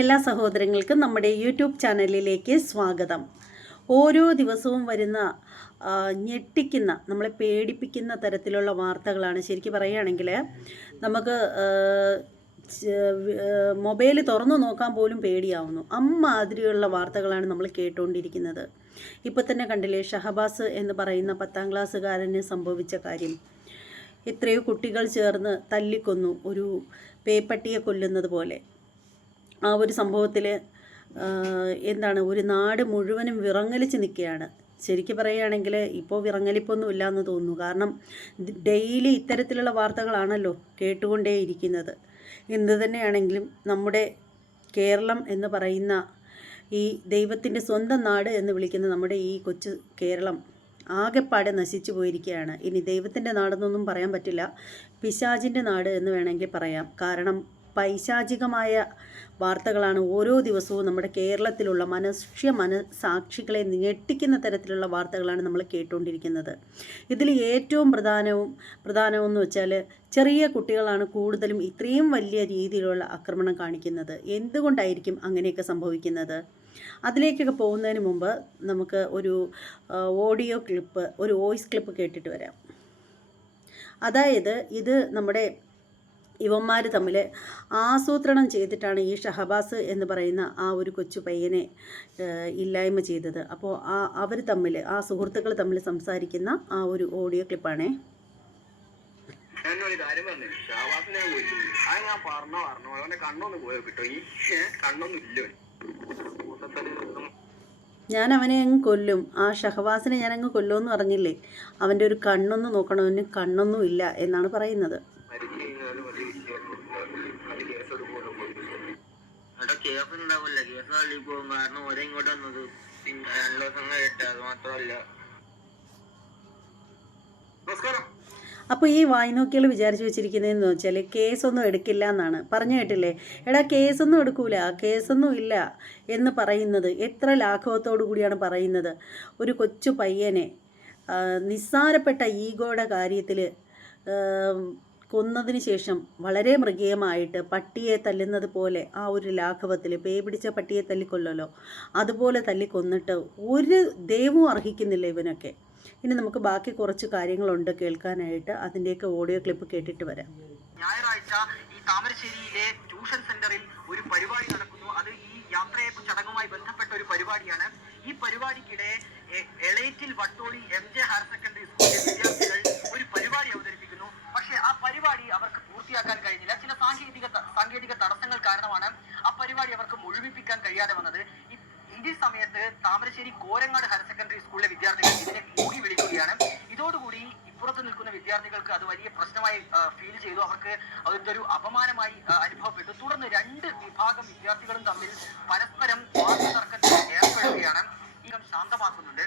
എല്ലാ സഹോദരങ്ങൾക്കും നമ്മുടെ യൂട്യൂബ് ചാനലിലേക്ക് സ്വാഗതം. ഓരോ ദിവസവും വരുന്ന ഞെട്ടിക്കുന്ന നമ്മളെ പേടിപ്പിക്കുന്ന തരത്തിലുള്ള വാർത്തകളാണ് ശരിക്കും പറയുകയാണെങ്കിൽ നമുക്ക് മൊബൈൽ തുറന്നു നോക്കാൻ പോലും പേടിയാവുന്നു. അമ്മാതിരിയുള്ള വാർത്തകളാണ് നമ്മൾ കേട്ടുകൊണ്ടിരിക്കുന്നത്. ഇപ്പോൾ തന്നെ കണ്ടില്ലേ ഷഹബാസ് എന്ന് പറയുന്ന പത്താം ക്ലാസ്സുകാരന് സംഭവിച്ച കാര്യം. എത്രയോ കുട്ടികൾ ചേർന്ന് തല്ലിക്കൊന്നു ഒരു പേപ്പട്ടിയെ കൊല്ലുന്നത് പോലെ. ആ ഒരു സംഭവത്തിൽ എന്താണ് ഒരു നാട് മുഴുവനും വിറങ്ങലിച്ച് നിൽക്കുകയാണ്. ശരിക്കും പറയുകയാണെങ്കിൽ ഇപ്പോൾ വിറങ്ങലിപ്പൊന്നും എന്ന് തോന്നുന്നു. കാരണം ഡെയിലി ഇത്തരത്തിലുള്ള വാർത്തകളാണല്ലോ കേട്ടുകൊണ്ടേയിരിക്കുന്നത്. എന്ത് തന്നെയാണെങ്കിലും നമ്മുടെ കേരളം എന്ന് പറയുന്ന ഈ ദൈവത്തിന്റെ സ്വന്തം നാട് എന്ന് വിളിക്കുന്ന നമ്മുടെ ഈ കൊച്ചു കേരളം ആകെപ്പാടെ നശിച്ചു പോയിരിക്കുകയാണ്. ഇനി ദൈവത്തിന്റെ നാടെന്നൊന്നും പറയാൻ പറ്റില്ല. പിശാചിന്റെ നാട് എന്ന് വേണമെങ്കിൽ പറയാം. കാരണം പൈശാചികമായ വാർത്തകളാണ് ഓരോ ദിവസവും നമ്മുടെ കേരളത്തിലുള്ള മനുഷ്യ മനസാക്ഷികളെ ഞെട്ടിക്കുന്ന തരത്തിലുള്ള വാർത്തകളാണ് നമ്മൾ കേട്ടുകൊണ്ടിരിക്കുന്നത്. ഇതിൽ ഏറ്റവും പ്രധാനവും പ്രധാനമെന്ന് വെച്ചാൽ ചെറിയ കുട്ടികളാണ് കൂടുതലും ഇത്രയും വലിയ രീതിയിലുള്ള ആക്രമണം കാണിക്കുന്നത്. എന്തുകൊണ്ടായിരിക്കും അങ്ങനെയൊക്കെ സംഭവിക്കുന്നത്? അതിലേക്കൊക്കെ പോകുന്നതിന് മുമ്പ് നമുക്ക് ഒരു ഓഡിയോ ക്ലിപ്പ് ഒരു വോയിസ് ക്ലിപ്പ് കേട്ടിട്ട് വരാം. അതായത് ഇത് നമ്മുടെ ഇവന്മാർ തമ്മിൽ ആസൂത്രണം ചെയ്തിട്ടാണ് ഈ ഷഹബാസ് എന്ന് പറയുന്ന ആ ഒരു കൊച്ചു പയ്യനെ ഇല്ലായ്മ ചെയ്തത്. അപ്പോൾ ആ അവർ തമ്മിൽ ആ സുഹൃത്തുക്കൾ തമ്മിൽ സംസാരിക്കുന്ന ആ ഒരു ഓഡിയോ ക്ലിപ്പാണേ. എന്നോട് കാര്യം പറഞ്ഞു. ഷാവാസിനെ ഞാൻ കൊല്ലും അത് ഞാൻ പറഞ്ഞോ പറഞ്ഞോ. അവന്റെ കണ്ണൊന്ന് പോയോ കിട്ടോ ഈ കണ്ണൊന്നും ഇല്ല ഞാൻ അവനെ അങ്ങ് കൊല്ലും. ആ ഷഹബാസിനെ ഞാൻ അങ്ങ് കൊല്ലുമെന്ന് പറഞ്ഞില്ലേ? അവന്റെ ഒരു കണ്ണൊന്ന് നോക്കണമെന്ന് കണ്ണൊന്നും ഇല്ല എന്നാണ് പറയുന്നത്. നമസ്കാരം. അപ്പോൾ ഈ വായ്നോക്കികൾ വിചാരിച്ചു വെച്ചിരിക്കുന്നതെന്ന് വെച്ചാൽ കേസൊന്നും എടുക്കില്ല എന്നാണ്. പറഞ്ഞു കേട്ടില്ലേ? എടാ കേസൊന്നും എടുക്കൂല. കേസൊന്നും ഇല്ല എന്ന് പറയുന്നത് എത്ര ലാഘവത്തോടു കൂടിയാണ് പറയുന്നത്. ഒരു കൊച്ചു പയ്യനെ നിസ്സാരപ്പെട്ട ഈഗോയുടെ കാര്യത്തിൽ കൊന്നതിന് ശേഷം വളരെ മൃഗീയമായിട്ട് പട്ടിയെ തല്ലുന്നത് പോലെ ആ ഒരു ലാഘവത്തിൽ പേ പിടിച്ച പട്ടിയെ തല്ലിക്കൊല്ലല്ലോ അതുപോലെ തല്ലിക്കൊന്നിട്ട് ഒരു ദൈവവും അർഹിക്കുന്നില്ല ഇവനൊക്കെ. ഇനി നമുക്ക് ബാക്കി കുറച്ച് കാര്യങ്ങളുണ്ട് കേൾക്കാനായിട്ട്. അതിന്റെയൊക്കെ ഓഡിയോ ക്ലിപ്പ് കേട്ടിട്ട് വരാം. ഞായറാഴ്ച ഈ താമരശ്ശേരിയിലെ ട്യൂഷൻ സെന്ററിൽ ഒരു പരിപാടി നടക്കുന്നു. അത് ഈ യാത്രയെ ചടങ്ങുമായി ബന്ധപ്പെട്ട ഒരു പരിപാടിയാണ്. ഈ പരിപാടിക്കിടെ Elettil Vattoli M J higher secondary സ്കൂളിലെ വിദ്യാർത്ഥികൾ ഒരു പരിപാടി അവതരിപ്പിക്കുന്നു പക്ഷേ ആ പരിപാടി അവർക്ക് പൂർത്തിയാക്കാൻ കഴിഞ്ഞില്ല. ചില സാങ്കേതിക സാങ്കേതിക തടസ്സങ്ങൾ കാരണമാണ് ആ പരിപാടി അവർക്ക് മുഴുവിപ്പിക്കാൻ കഴിയാതെ വന്നത്. ഈ സമയത്ത് താമരശ്ശേരി കോരങ്ങാട് ഹയർ സെക്കൻഡറി സ്കൂളിലെ വിദ്യാർത്ഥികൾ ഇതിനെ കൂടി വിളിക്കുകയാണ്. ഇതോടുകൂടി ഇപ്പുറത്ത് നിൽക്കുന്ന വിദ്യാർത്ഥികൾക്ക് അത് വലിയ പ്രശ്നമായി ഫീൽ ചെയ്തു. അവർക്ക് അതൊരു അപമാനമായി അനുഭവപ്പെട്ടു. തുടർന്ന് രണ്ട് വിഭാഗം വിദ്യാർത്ഥികളും തമ്മിൽ പരസ്പരം വാക്കുതർക്കത്തിൽ ഏർപ്പെടുകയാണ്. ഇതം ശാന്തമാക്കുന്നുണ്ട്.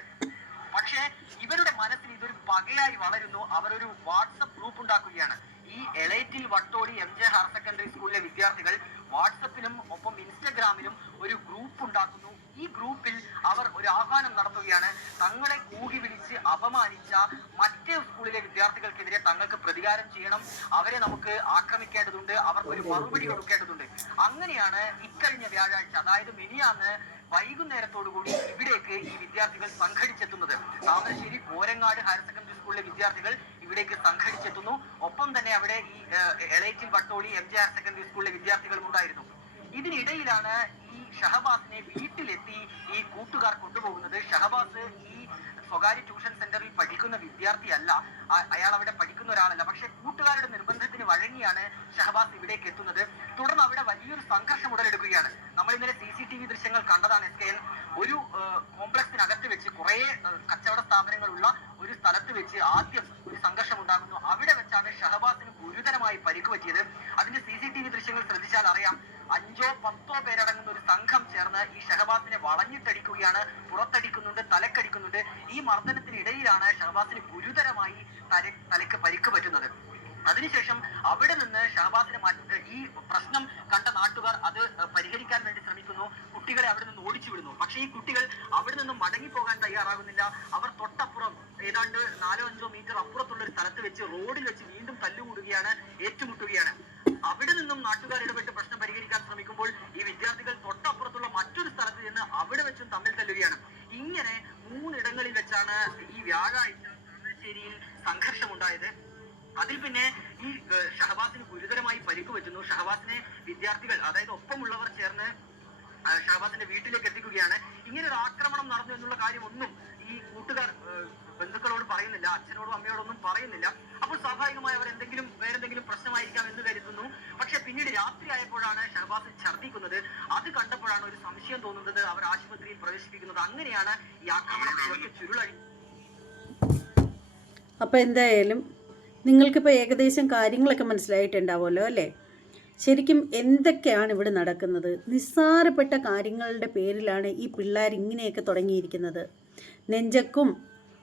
പക്ഷേ ഇവരുടെ മനസ്സിൽ ഇതൊരു പകയായി വളരുന്നു. അവരൊരു വാട്സപ്പ് ഗ്രൂപ്പ് ഉണ്ടാക്കുകയാണ്. ഈ Elettil Vattodi M J higher secondary സ്കൂളിലെ വിദ്യാർത്ഥികൾ വാട്സപ്പിലും ഒപ്പം ഇൻസ്റ്റഗ്രാമിലും ഒരു ഗ്രൂപ്പ് ഉണ്ടാക്കുന്നു. ഈ ഗ്രൂപ്പിൽ അവർ ഒരു ആഹ്വാനം നടത്തുകയാണ്. തങ്ങളെ കൂടി വിളിച്ച് അപമാനിച്ച മറ്റേ സ്കൂളിലെ വിദ്യാർത്ഥികൾക്കെതിരെ തങ്ങൾക്ക് പ്രതികാരം ചെയ്യണം. അവരെ നമുക്ക് ആക്രമിക്കേണ്ടതുണ്ട്. അവർക്ക് ഒരു മറുപടി കൊടുക്കേണ്ടതുണ്ട്. അങ്ങനെയാണ് ഇക്കഴിഞ്ഞ വ്യാഴാഴ്ച അതായത് മിനിയാന്ന് വൈകുന്നേരത്തോടുകൂടി ഇവിടേക്ക് ഈ വിദ്യാർത്ഥികൾ സംഘടിച്ചെത്തുന്നത്. താമരശ്ശേരി കോരങ്ങാട് ഹയർ സെക്കൻഡറി സ്കൂളിലെ വിദ്യാർത്ഥികൾ ഇവിടേക്ക് സംഘടിച്ചെത്തുന്നു. ഒപ്പം തന്നെ അവിടെ ഈ Elettil Vattoli M J R secondary സ്കൂളിലെ വിദ്യാർത്ഥികളും ഉണ്ടായിരുന്നു. ഇതിനിടയിലാണ് ഈ ഷഹബാസിനെ വീട്ടിലെത്തി ഈ കൂട്ടുകാർ കൊണ്ടുപോകുന്നത്. ഷഹബാസ് ഈ സ്വകാര്യ ട്യൂഷൻ സെന്ററിൽ പഠിക്കുന്ന വിദ്യാർത്ഥിയല്ല. അയാൾ അവിടെ പഠിക്കുന്ന ഒരാളല്ല. പക്ഷെ കൂട്ടുകാരുടെ നിർബന്ധത്തിന് വഴങ്ങിയാണ് ഷഹബാസ് ഇവിടേക്ക് എത്തുന്നത്. തുടർന്ന് അവിടെ വലിയൊരു സംഘർഷം ഉടലെടുക്കുകയാണ്. നമ്മൾ ഇന്നലെ സി സി ടി വി ദൃശ്യങ്ങൾ കണ്ടതാണ് എസ് കെ എൻ. ഒരു കോംപ്ലക്സിനകത്ത് വെച്ച് കുറെ കച്ചവട സ്ഥാപനങ്ങളുള്ള ഒരു സ്ഥലത്ത് വെച്ച് ആദ്യം ഒരു സംഘർഷം ഉണ്ടാകുന്നു. അവിടെ വെച്ചാണ് ഷഹബാസിന് ഗുരുതരമായി പരിക്ക് പറ്റിയത്. അതിന്റെ സി സി ടി വി ദൃശ്യങ്ങൾ ശ്രദ്ധിച്ചാൽ അറിയാം. അഞ്ചോ പത്തോ പേരടങ്ങുന്ന ഒരു സംഘം ചേർന്ന് ഈ ഷഹബാസിനെ വളഞ്ഞിട്ടടിക്കുകയാണ് പുറത്തടിക്കുന്നുണ്ട് തലക്കടിക്കുന്നുണ്ട്. ഈ മർദ്ദനത്തിനിടയിലാണ് ഷഹബാസിന് ഗുരുതരമായി തല തലയ്ക്ക് പരിക്ക് പറ്റുന്നത്. അതിനുശേഷം അവിടെ നിന്ന് ഷഹബാസിനെ മാറ്റി ഈ പ്രശ്നം കണ്ട നാട്ടുകാർ അത് പരിഹരിക്കാൻ വേണ്ടി ശ്രമിക്കുന്നു. കുട്ടികളെ അവിടെ നിന്ന് ഓടിച്ചു വിടുന്നു. പക്ഷേ ഈ കുട്ടികൾ അവിടെ നിന്ന് മടങ്ങി പോകാൻ തയ്യാറാകുന്നില്ല. അവർ തൊട്ടപ്പുറം ഏതാണ്ട് നാലോ അഞ്ചോ മീറ്റർ അപ്പുറത്തുള്ള ഒരു സ്ഥലത്ത് വെച്ച് റോഡിൽ വെച്ച് വീണ്ടും തല്ലുകൂടുകയാണ് ഏറ്റുമുട്ടുകയാണ്. അവിടെ നിന്നും നാട്ടുകാർ ഇടപെട്ട് പ്രശ്നം ശ്രമിക്കുമ്പോൾ ഈ വിദ്യാർത്ഥികൾ തൊട്ടപ്പുറത്തുള്ള മറ്റൊരു സ്ഥലത്ത് ചെന്ന് അവിടെ വെച്ചും തമ്മിൽ തല്ലുകയാണ്. ഇങ്ങനെ മൂന്നിടങ്ങളിൽ വെച്ചാണ് ഈ വ്യാഴാഴ്ച താമരശ്ശേരിയിൽ സംഘർഷമുണ്ടായത്. അതിൽ പിന്നെ ഈ ഷഹബാസിന് ഗുരുതരമായി പരിക്ക് പറ്റുന്നു. ഷഹബാസിനെ വിദ്യാർത്ഥികൾ അതായത് ഒപ്പമുള്ളവർ ചേർന്ന് ഷഹബാസിന്റെ വീട്ടിലേക്ക് എത്തിക്കുകയാണ്. ഇങ്ങനെ ഒരു ആക്രമണം നടന്നു എന്നുള്ള കാര്യം ഒന്നും ഈ കൂട്ടുകാർ ബന്ധുക്കളോട് പറയുന്നില്ല. അച്ഛനോടും അമ്മയോടൊന്നും പറയുന്നില്ല. അപ്പോൾ സ്വാഭാവികമായി അവർ എന്തെങ്കിലും വേറെന്തെങ്കിലും പ്രശ്നമായിരിക്കാം എന്ന് കരുതുന്നു. പക്ഷെ പിന്നീട് രാത്രി ആയപ്പോഴാണ് ഷഹബാസ് ഛർദ്ദിക്കുന്നത്. അത് കണ്ടപ്പോഴാണ് ഒരു സംശയം തോന്നുന്നത്. അവർ ആശുപത്രിയിൽ പ്രവേശിപ്പിക്കുന്നത്. അങ്ങനെയാണ് ഈ ആക്രമണം ചുരുളഴി അപ്പോൾ എന്തായാലും നിങ്ങൾക്കിപ്പോൾ ഏകദേശം കാര്യങ്ങളൊക്കെ മനസ്സിലായിട്ടുണ്ടാവുമല്ലോ അല്ലേ? ശരിക്കും എന്തൊക്കെയാണ് ഇവിടെ നടക്കുന്നത്? നിസ്സാരപ്പെട്ട കാര്യങ്ങളുടെ പേരിലാണ് ഈ പിള്ളേർ ഇങ്ങനെയൊക്കെ തുടങ്ങിയിരിക്കുന്നത്. നെഞ്ചക്കും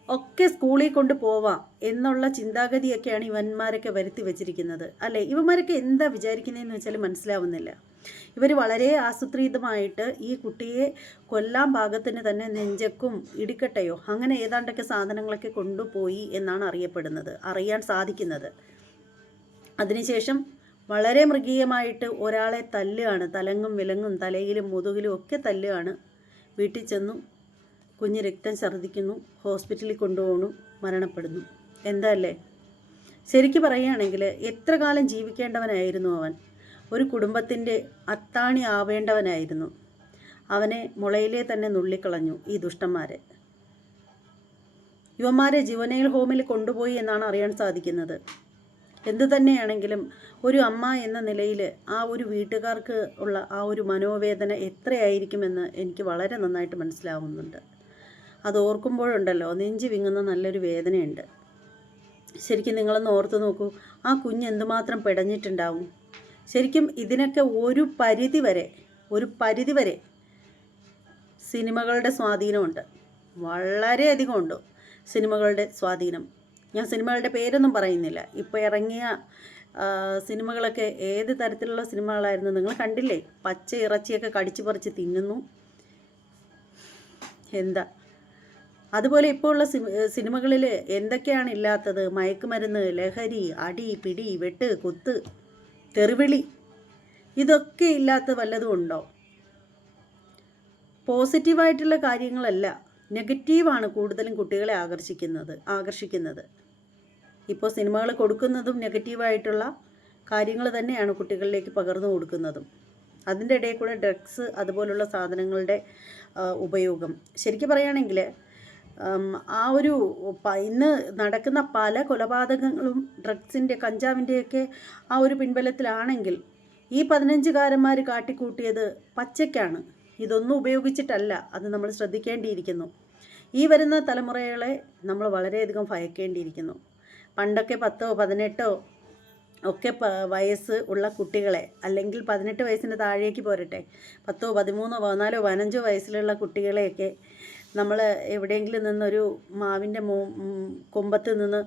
ഒക്കെ സ്കൂളിൽ കൊണ്ട് പോവാം എന്നുള്ള ചിന്താഗതിയൊക്കെയാണ് ഇവന്മാരൊക്കെ വരുത്തി വെച്ചിരിക്കുന്നത്. അല്ലേ? ഇവന്മാരൊക്കെ എന്താ വിചാരിക്കുന്നതെന്ന് വെച്ചാൽ മനസ്സിലാവുന്നില്ല. ഇവർ വളരെ ആസൂത്രിതമായിട്ട് ഈ കുട്ടിയെ കൊല്ലാൻ പാകത്തിന് തന്നെ നെഞ്ചക്കും ഇടിക്കട്ടയോ അങ്ങനെ ഏതാണ്ടൊക്കെ സാധനങ്ങളൊക്കെ കൊണ്ടുപോയി എന്നാണ് അറിയപ്പെടുന്നത് അറിയാൻ സാധിക്കുന്നത്. അതിനുശേഷം വളരെ മൃഗീയമായിട്ട് ഒരാളെ തല്ലുകയാണ്. തലങ്ങും വിലങ്ങും തലയിലും മുതുകിലും ഒക്കെ തല്ലുകയാണ്. വീട്ടിൽ ചെന്നു കുഞ്ഞ് രക്തം ഛർദ്ദിക്കുന്നു ഹോസ്പിറ്റലിൽ കൊണ്ടുപോകണു മരണപ്പെടുന്നു. എന്താ അല്ലേ? ശരിക്ക് പറയുകയാണെങ്കിൽ എത്ര കാലം ജീവിക്കേണ്ടവനായിരുന്നു അവൻ? ഒരു കുടുംബത്തിന്റെ അത്താണി ആവേണ്ടവനായിരുന്നു. അവനെ മുളയിലെ തന്നെ നുള്ളിക്കളഞ്ഞു ഈ ദുഷ്ടന്മാരെ. യുവന്മാരെ ജീവനയിൽ ഹോമിൽ കൊണ്ടുപോയി എന്നാണ് അറിയാൻ സാധിക്കുന്നത്. എന്തു തന്നെയാണെങ്കിലും ഒരു അമ്മ എന്ന നിലയിൽ ആ ഒരു വീട്ടുകാർക്ക് ഉള്ള ആ ഒരു മനോവേദന എത്രയായിരിക്കുമെന്ന് എനിക്ക് വളരെ നന്നായിട്ട് മനസ്സിലാവുന്നുണ്ട്. അത് ഓർക്കുമ്പോഴുണ്ടല്ലോ നെഞ്ചി വിങ്ങുന്ന നല്ലൊരു വേദനയുണ്ട്. ശരിക്കും നിങ്ങളൊന്ന് ഓർത്ത് നോക്കൂ ആ കുഞ്ഞ് എന്തുമാത്രം പിടഞ്ഞിട്ടുണ്ടാവും. ശരിക്കും ഇതിനൊക്കെ ഒരു പരിധി വരെ ഒരു പരിധി വരെ സിനിമകളുടെ സ്വാധീനമുണ്ട്. വളരെയധികം ഉണ്ട് സിനിമകളുടെ സ്വാധീനം. ഞാൻ സിനിമകളുടെ പേരൊന്നും പറയുന്നില്ല. ഇപ്പോൾ ഇറങ്ങിയ സിനിമകളൊക്കെ ഏത് തരത്തിലുള്ള സിനിമകളായിരുന്നു നിങ്ങൾ കണ്ടില്ലേ? പച്ച ഇറച്ചിയൊക്കെ കടിച്ചു പറിച്ച് തിന്നുന്നു. എന്താ? അതുപോലെ ഇപ്പോൾ ഉള്ള സിനിമകളിൽ എന്തൊക്കെയാണ് ഇല്ലാത്തത്? മയക്കുമരുന്ന് ലഹരി അടി പിടി വെട്ട് കുത്ത് തെറിവിളി ഇതൊക്കെ ഇല്ലാത്ത വല്ലതും ഉണ്ടോ? പോസിറ്റീവായിട്ടുള്ള കാര്യങ്ങളല്ല. നെഗറ്റീവാണ് കൂടുതലും കുട്ടികളെ ആകർഷിക്കുന്നത് ആകർഷിക്കുന്നത്. ഇപ്പോൾ സിനിമകൾ കൊടുക്കുന്നതും നെഗറ്റീവായിട്ടുള്ള കാര്യങ്ങൾ തന്നെയാണ് കുട്ടികളിലേക്ക് പകർന്നു കൊടുക്കുന്നതും. അതിന്റെ ഇടയിൽ കൂടെ ഡ്രഗ്സ് അതുപോലുള്ള സാധനങ്ങളുടെ ഉപയോഗം. ശരിക്കും പറയുകയാണെങ്കിൽ ആ ഒരു ഇന്ന് നടക്കുന്ന പല കൊലപാതകങ്ങളും ഡ്രഗ്സിന്റെ കഞ്ചാവിന്റെയൊക്കെ ആ ഒരു പിൻബലത്തിലാണെങ്കിൽ ഈ പതിനഞ്ചുകാരന്മാർ കാട്ടിക്കൂട്ടിയത് പച്ചയ്ക്കാണ്. ഇതൊന്നും ഉപയോഗിച്ചിട്ടല്ല. അത് നമ്മൾ ശ്രദ്ധിക്കേണ്ടിയിരിക്കുന്നു. ഈ വരുന്ന തലമുറകളെ നമ്മൾ വളരെയധികം ഭയക്കേണ്ടിയിരിക്കുന്നു. പണ്ടൊക്കെ പത്തോ പതിനെട്ടോ ഒക്കെ വയസ്സ് ഉള്ള കുട്ടികളെ അല്ലെങ്കിൽ പതിനെട്ട് വയസ്സിന് താഴേക്ക് പോരട്ടെ പത്തോ പതിമൂന്നോ പതിനാലോ പതിനഞ്ചോ വയസ്സിലുള്ള കുട്ടികളെയൊക്കെ നമ്മൾ എവിടെയെങ്കിലും നിന്നൊരു മാവിന്റെ മോ കൊമ്പത്ത് നിന്ന്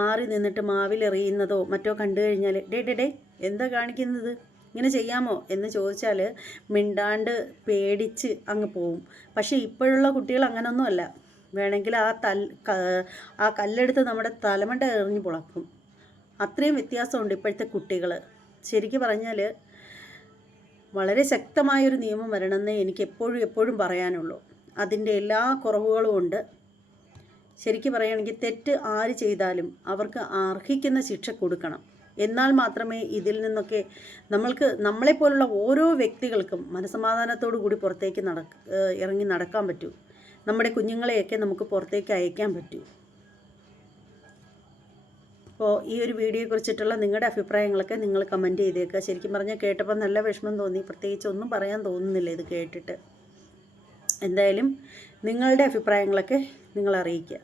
മാറി നിന്നിട്ട് മാവിലെറിയുന്നതോ മറ്റോ കണ്ടു കഴിഞ്ഞാൽ ഡേ ഡേ ഡേ എന്താ കാണിക്കുന്നത്? ഇങ്ങനെ ചെയ്യാമോ എന്ന് ചോദിച്ചാൽ മിണ്ടാണ്ട് പേടിച്ച് അങ്ങ് പോവും. പക്ഷേ ഇപ്പോഴുള്ള കുട്ടികൾ അങ്ങനൊന്നുമല്ല. വേണമെങ്കിൽ ആ തൽ ആ കല്ലെടുത്ത് നമ്മുടെ തലമണ്ട എറിഞ്ഞ് പുളക്കും. അത്രയും വ്യത്യാസമുണ്ട് ഇപ്പോഴത്തെ കുട്ടികൾ ശരിക്കും പറഞ്ഞാൽ വളരെ ശക്തമായൊരു നിയമം വരണമെന്ന് എനിക്ക് എപ്പോഴും എപ്പോഴും പറയാനുള്ളൂ. അതിന്റെ എല്ലാ കുറവുകളും ഉണ്ട്. ശരിക്കും പറയുകയാണെങ്കിൽ തെറ്റ് ആര് ചെയ്താലും അവർക്ക് അർഹിക്കുന്ന ശിക്ഷ കൊടുക്കണം. എന്നാൽ മാത്രമേ ഇതിൽ നിന്നൊക്കെ നമ്മൾക്ക് നമ്മളെപ്പോലുള്ള ഓരോ വ്യക്തികൾക്കും മനസമാധാനത്തോടു കൂടി പുറത്തേക്ക് നടക്ക ഇറങ്ങി നടക്കാൻ പറ്റൂ. നമ്മുടെ കുഞ്ഞുങ്ങളെയൊക്കെ നമുക്ക് പുറത്തേക്ക് അയക്കാൻ പറ്റൂ. അപ്പോൾ ഈ ഒരു വീഡിയോയെക്കുറിച്ചിട്ടുള്ള നിങ്ങളുടെ അഭിപ്രായങ്ങളൊക്കെ നിങ്ങൾ കമന്റ് ചെയ്തേക്കുക ശരിക്കും പറഞ്ഞാൽ കേട്ടപ്പോൾ നല്ല വിഷമം തോന്നി. പ്രത്യേകിച്ച് ഒന്നും പറയാൻ തോന്നുന്നില്ല ഇത് കേട്ടിട്ട്. എന്തായാലും നിങ്ങളുടെ അഭിപ്രായങ്ങളൊക്കെ നിങ്ങൾ അറിയിക്കുക.